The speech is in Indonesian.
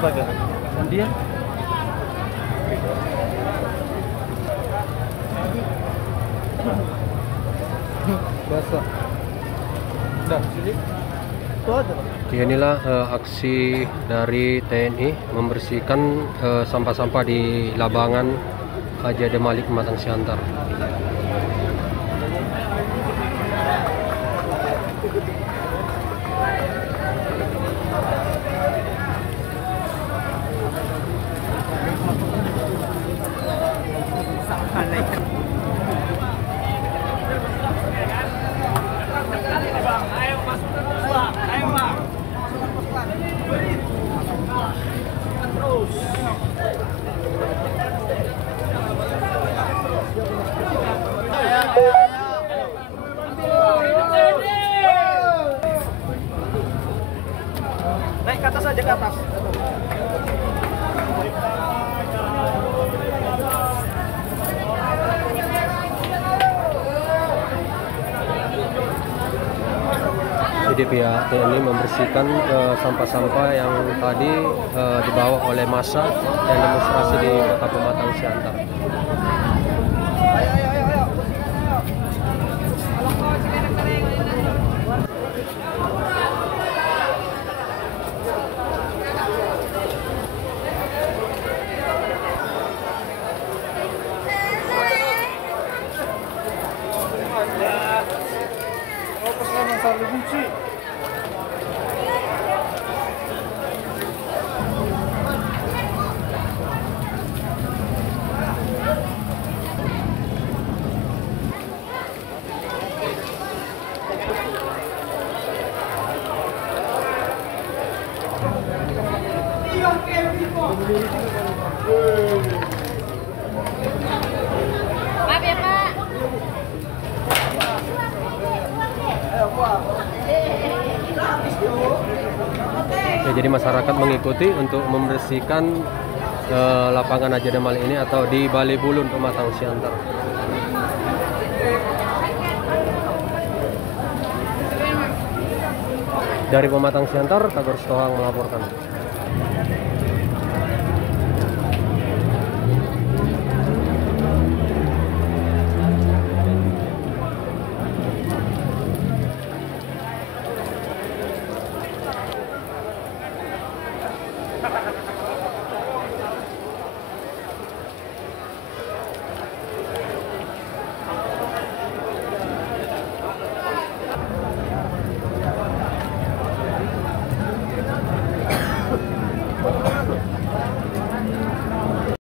Dia basah. Dah, sini. Itu aja. Ya, inilah aksi dari TNI membersihkan sampah-sampah di Labangan Haji Adam Malik Pematang Siantar. Naik ke atas aja, ke atas. Jadi pihak TNI membersihkan sampah-sampah yang tadi dibawa oleh massa yang demonstrasi di Kota Pematang Siantar. Maaf ya Pak. Ya, jadi masyarakat mengikuti untuk membersihkan lapangan Haji Adam Malik ini atau di Bale Bulun Pematang Siantar. Dari Pematang Siantar, Tagor Stohang melaporkan.